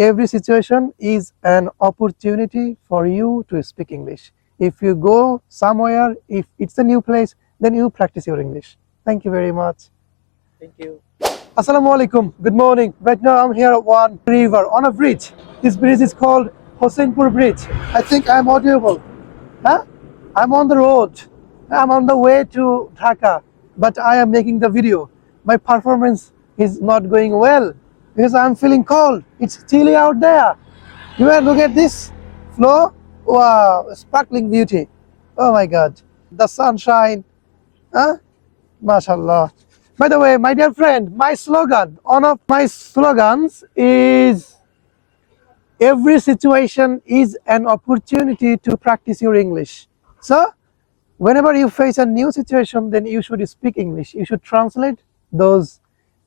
every situation is an opportunity for you to speak English. If you go somewhere, if it's a new place, then you practice your English. Thank you very much. Thank you. Assalamu alaikum. Good morning. Right now I'm here at one river on a bridge. This bridge is called Hoseinpur Bridge. I think I'm audible. Huh? I'm on the road. I'm on the way to Dhaka, but I am making the video. My performance is not going well because I'm feeling cold. It's chilly out there. You want to look at this flow? Wow, sparkling beauty. Oh my God. The sunshine. Huh? MashaAllah. By the way, my dear friend, my slogan, one of my slogans is every situation is an opportunity to practice your English. So, whenever you face a new situation, then you should speak English. You should translate those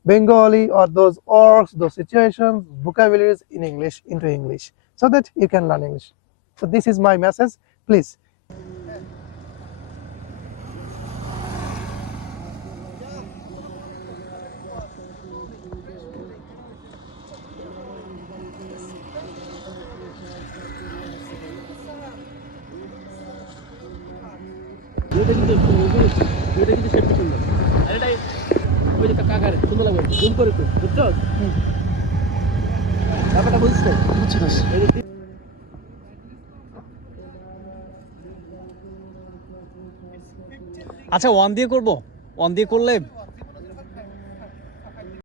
Bengali or those words, those situations, vocabularies in English into English so that you can learn English. So, this is my message. Please. ভিডিওটা কিন্তু safety সুন্দর। আর এটাই ওই যে কাকারে সুন্দর লাগবে zoom করে একটু বুঝছো ব্যাপারটা বুঝছো আচ্ছা ওয়ান দিয়ে করবো, ওয়ান দিয়ে করলে